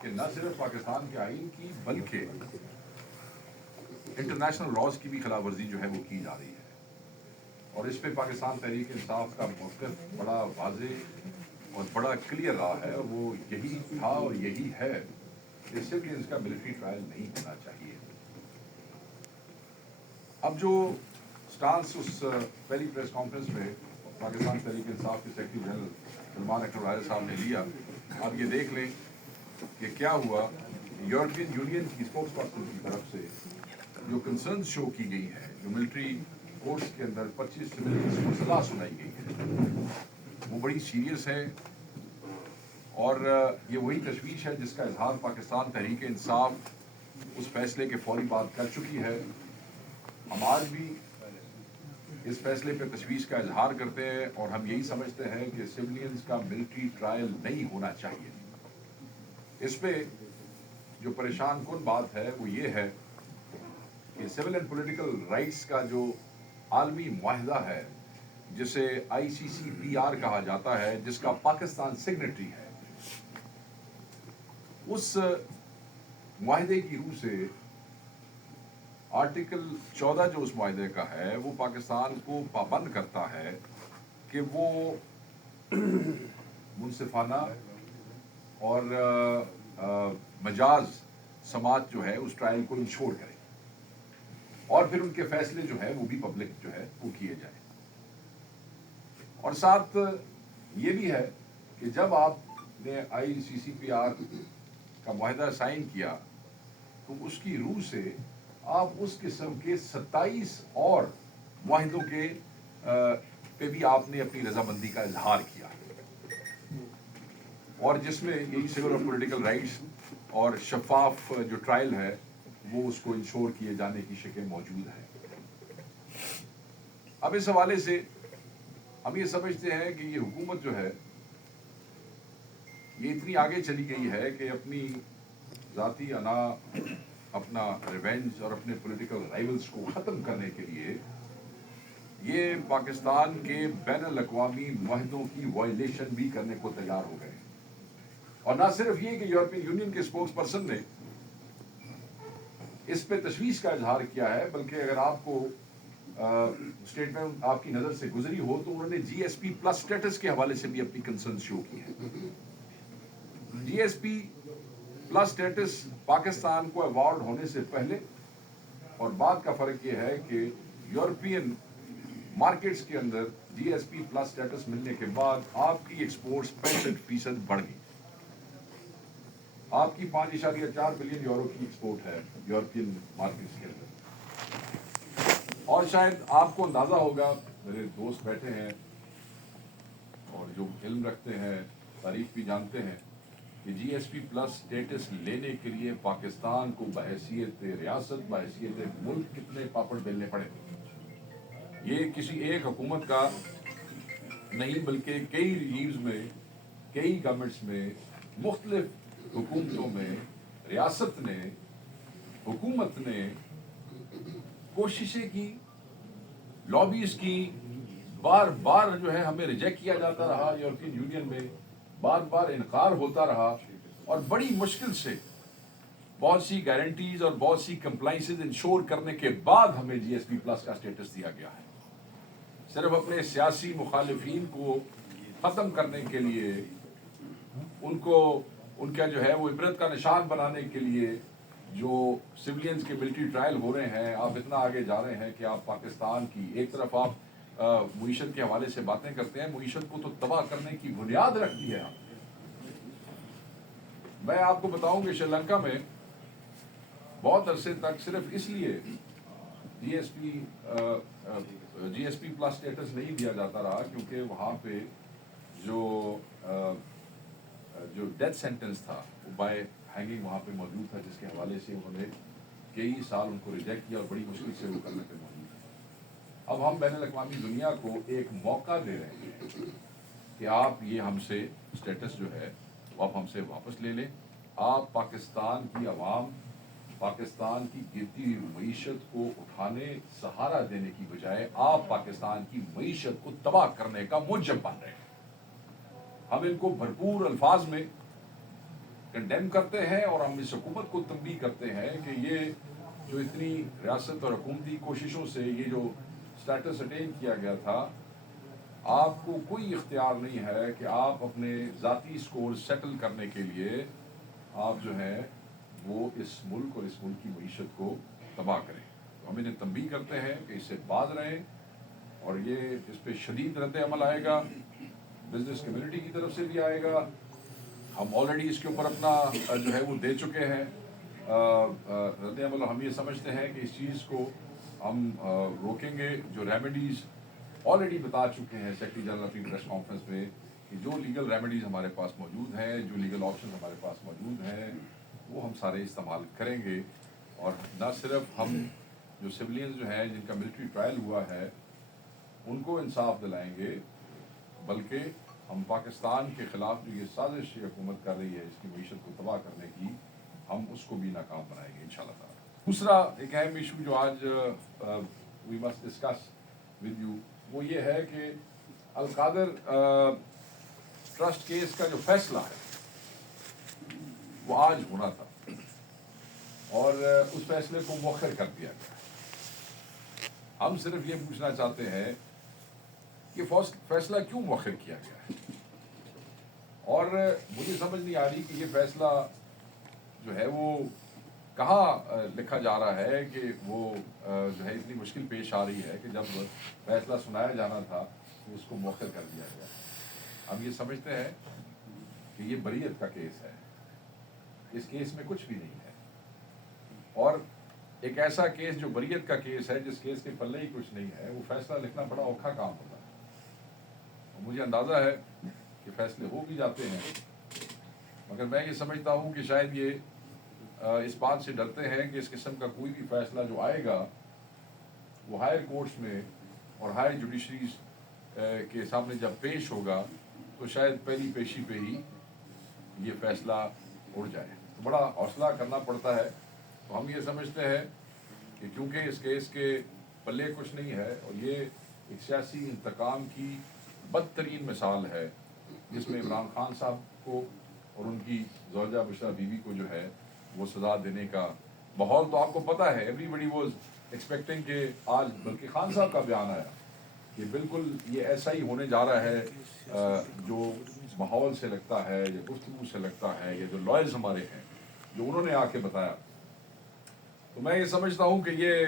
کہ نہ صرف پاکستان کے آئین کی بلکہ انٹرنیشنل لاز کی بھی خلاف ورزی جو ہے وہ کی جا رہی ہے، اور اس پہ پاکستان تحریک انصاف کا موقف بڑا واضح اور بڑا کلیئر رہا ہے، اور وہ یہی تھا اور یہی ہے کہ سویلینز کا ملٹری ٹرائل نہیں ہونا چاہیے۔ اب جو سٹانس اس پہلی پریس کانفرنس میں پاکستان تحریک انصاف کے سیکرٹری جنرل سلمان اکرم راجہ صاحب نے لیا، آپ یہ دیکھ لیں کہ کیا ہوا۔ یورپین یونین کی اسپوکس پرسن کی طرف سے جو کنسرنز شو کی گئی ہے، جو ملٹری کورٹس کے اندر 25 سویلینز کو سزا سنائی گئی ہے، وہ بڑی سیریس ہے، اور یہ وہی تشویش ہے جس کا اظہار پاکستان تحریک انصاف اس فیصلے کے فوری بعد کر چکی ہے۔ ہم آج بھی اس فیصلے پہ تشویش کا اظہار کرتے ہیں، اور ہم یہی سمجھتے ہیں کہ سویلینز کا ملٹری ٹرائل نہیں ہونا چاہیے۔ اس پہ جو پریشان کن بات ہے وہ یہ ہے کہ سول اینڈ پولیٹیکل رائٹس کا جو عالمی معاہدہ ہے، جسے ICCPR کہا جاتا ہے، جس کا پاکستان سگنیٹری ہے، اس معاہدے کی روح سے آرٹیکل 14 جو اس معاہدے کا ہے وہ پاکستان کو پابند کرتا ہے کہ وہ منصفانہ اور مجاز سماعت جو ہے اس ٹرائل کو انشور کرے، اور پھر ان کے فیصلے جو ہے وہ بھی پبلک جو ہے وہ کیے جائیں۔ اور ساتھ یہ بھی ہے کہ جب آپ نے ICCPR کا معاہدہ سائن کیا تو اس کی روح سے آپ اس قسم کے 27 اور معاہدوں کے پہ بھی آپ نے اپنی رضامندی کا اظہار کیا، اور جس میں یہی سول اور پولیٹیکل رائٹس اور شفاف جو ٹرائل ہے وہ اس کو انشور کیے جانے کی شکل موجود ہے۔ اب اس حوالے سے ہم یہ سمجھتے ہیں کہ یہ حکومت جو ہے یہ اتنی آگے چلی گئی ہے کہ اپنی ذاتی انا، اپنا ریونج اور اپنے پولیٹیکل رائولز کو ختم کرنے کے لیے یہ پاکستان کے بین الاقوامی معاہدوں کی وائلیشن بھی کرنے کو تیار ہو گئے۔ اور نہ صرف یہ کہ یورپین یونین کے اسپوکس پرسن نے اس پہ تشویش کا اظہار کیا ہے، بلکہ اگر آپ کو اسٹیٹمنٹ آپ کی نظر سے گزری ہو تو انہوں نے GSP پلس اسٹیٹس کے حوالے سے بھی اپنی کنسرن شو کی ہے۔ GSP پلس اسٹیٹس پاکستان کو ایوارڈ ہونے سے پہلے اور بعد کا فرق یہ ہے کہ یورپین مارکیٹس کے اندر GSP پلس اسٹیٹس ملنے کے بعد آپ کی ایکسپورٹس 65% بڑھ گئی۔ آپ کی 5.4 بلین یورو کی ایکسپورٹ ہے یورپین مارکیٹس کے اندر۔ اور شاید آپ کو اندازہ ہوگا، میرے دوست بیٹھے ہیں اور جو علم رکھتے ہیں، تاریخ بھی جانتے ہیں، کہ GSP پلس اسٹیٹس لینے کے لیے پاکستان کو بحیثیت ریاست، بحیثیت ملک کتنے پاپڑ بیلنے پڑے۔ یہ کسی ایک حکومت کا نہیں بلکہ کئی ریجیمز میں، کئی گورنمنٹس میں، مختلف حکومتوں میں ریاست نے، حکومت نے کوششیں کی، لابیز کی، بار بار جو ہے ہمیں ریجیکٹ کیا جاتا رہا، یورپین یونین میں بار بار انکار ہوتا رہا، اور بڑی مشکل سے بہت سی گارنٹیز اور بہت سی کمپلائنسز انشور کرنے کے بعد ہمیں GSP پلس کا اسٹیٹس دیا گیا ہے۔ صرف اپنے سیاسی مخالفین کو ختم کرنے کے لیے، ان کا جو ہے وہ عبرت کا نشان بنانے کے لیے جو سویلینز کے ملٹری ٹرائل ہو رہے ہیں، آپ اتنا آگے جا رہے ہیں کہ آپ پاکستان کی ایک طرف آپ معیشت کے حوالے سے باتیں کرتے ہیں، معیشت کو تو تباہ کرنے کی بنیاد رکھ دی ہے۔ میں آپ کو بتاؤں کہ سری لنکا میں بہت عرصے تک صرف اس لیے GSP پلس اسٹیٹس نہیں دیا جاتا رہا کیونکہ وہاں پہ جو ڈیتھ سینٹنس تھا وہ بائی ہینگنگ وہاں پہ موجود تھا، جس کے حوالے سے انہوں نے کئی سال ان کو ریجیکٹ کیا اور بڑی مشکل سے وہ کرنے پہ موجود ہے۔ اب ہم بین الاقوامی دنیا کو ایک موقع دے رہے ہیں کہ آپ یہ ہم سے اسٹیٹس جو ہے وہ آپ ہم سے واپس لے لیں۔ آپ پاکستان کی عوام، پاکستان کی گرتی ہوئی معیشت کو اٹھانے، سہارا دینے کی بجائے آپ پاکستان کی معیشت کو تباہ کرنے کا موجب بن رہے ہیں۔ ہم ان کو بھرپور الفاظ میں کنڈیم کرتے ہیں اور ہم اس حکومت کو تنبیہ کرتے ہیں کہ یہ جو اتنی ریاست اور حکومتی کوششوں سے یہ جو سٹیٹس اٹین کیا گیا تھا، آپ کو کوئی اختیار نہیں ہے کہ آپ اپنے ذاتی سکور سیٹل کرنے کے لیے آپ جو ہے وہ اس ملک اور اس ملک کی معیشت کو تباہ کریں. تو ہم انہیں تنبیہ کرتے ہیں کہ اس سے باز رہیں، اور یہ اس پہ شدید رد عمل آئے گا، بزنس کمیونٹی کی طرف سے بھی آئے گا. ہم آلریڈی اس کے اوپر اپنا جو ہے وہ دے چکے ہیں رد عمل. ہم یہ سمجھتے ہیں کہ اس چیز کو ہم روکیں گے. جو ریمیڈیز آلریڈی بتا چکے ہیں سیکرٹری جنرل اپنی پریس کانفرنس میں کہ جو لیگل ریمیڈیز ہمارے پاس موجود ہیں، جو لیگل آپشن ہمارے پاس موجود ہیں، وہ ہم سارے استعمال کریں گے. اور نہ صرف ہم جو سویلینز جو ہیں جن کا ملٹری ٹرائل ہوا ہے ان کو انصاف دلائیں گے، بلکہ ہم پاکستان کے خلاف جو یہ سازش حکومت کر رہی ہے اس کی معیشت کو تباہ کرنے کی، ہم اس کو بھی ناکام بنائیں گے انشاءاللہ تعالیٰ. دوسرا ایک اہم ایشو جو آج we must discuss with you, وہ یہ ہے کہ القادر ٹرسٹ کیس کا جو فیصلہ ہے وہ آج ہونا تھا، اور اس فیصلے کو مؤخر کر دیا گیا. ہم صرف یہ پوچھنا چاہتے ہیں کہ فیصلہ کیوں مؤخر کیا گیا ہے، اور مجھے سمجھ نہیں آ رہی کہ یہ فیصلہ جو ہے وہ کہاں لکھا جا رہا ہے کہ وہ جو ہے اتنی مشکل پیش آ رہی ہے کہ جب فیصلہ سنایا جانا تھا تو اس کو مؤخر کر دیا گیا. ہم یہ سمجھتے ہیں کہ یہ بریت کا کیس ہے، اس کیس میں کچھ بھی نہیں ہے، اور ایک ایسا کیس جو بریت کا کیس ہے، جس کیس کے پلے ہی کچھ نہیں ہے، وہ فیصلہ لکھنا بڑا اوکھا کام ہوتا ہے. اور مجھے اندازہ ہے کہ فیصلے ہو بھی جاتے ہیں، مگر میں یہ سمجھتا ہوں کہ شاید یہ اس بات سے ڈرتے ہیں کہ اس قسم کا کوئی بھی فیصلہ جو آئے گا وہ ہائر کورٹس میں اور ہائر جوڈیشریز کے سامنے جب پیش ہوگا تو شاید پہلی پیشی پہ ہی یہ فیصلہ اڑ جائے. تو بڑا حوصلہ کرنا پڑتا ہے. تو ہم یہ سمجھتے ہیں کہ کیونکہ اس کیس کے پلے کچھ نہیں ہے، اور یہ ایک سیاسی انتقام کی بدترین مثال ہے جس میں عمران خان صاحب کو اور ان کی زوجہ بشرا بیوی کو جو ہے وہ سزا دینے کا ماحول تو آپ کو پتہ ہے. ایوری بڈی واز ایکسپیکٹنگ کہ آج بلکہ خان صاحب کا بیان آیا کہ بالکل یہ ایسا ہی ہونے جا رہا ہے جو ماحول سے لگتا ہے یا گفتگو سے لگتا ہے یا جو لائرز ہمارے ہیں جو انہوں نے آ کے بتایا. تو میں یہ سمجھتا ہوں کہ یہ